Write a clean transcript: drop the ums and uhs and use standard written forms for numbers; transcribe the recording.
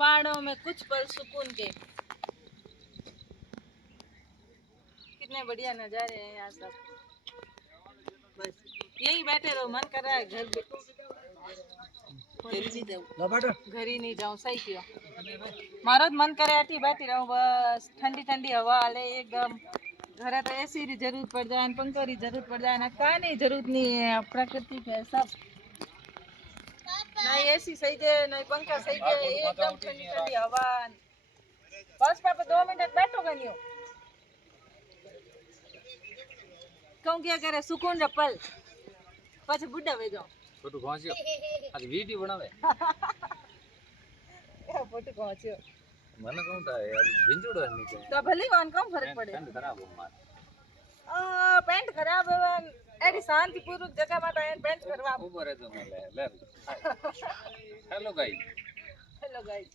पहाड़ों में कुछ पल सुकून के। कितने बढ़िया नज़ारे हैं यहाँ सब। बस यही बैठे रहो, मन कर रहा है घर घर ही नहीं जाऊँ। सही किया, मारो तो मन करे अटी बैठी रहूं, बस ठंडी ठंडी हवा हाले एकदम। घरे तो एसी की जरूरत पड़ जाए, पंखा की जरूरत पड़ जाए ना, का नहीं जरूरत नहीं है। प्राकृतिक है सब, नहीं एसी सही है नहीं पंखा सही है, एकदम ठंडी ठंडी हवा। बस पापा 2 मिनट बैठोगे नहीं हो कहूँ क्या करे सुकून रपल पाछे बुढ़ा वे जाओ फोटो खींचियो आज वीडियो बनावे फोटो खींचियो मन कहूं था यार भिंजोड़ो नहीं के तो भले वन कम फर्क पड़े। ठंड खराब हो मार पेंट खराब है एडी शांतिपूर्वक जगह में तो पेंट करवा ऊपर है तो मैं ले हेलो गाइस हेलो गाइस।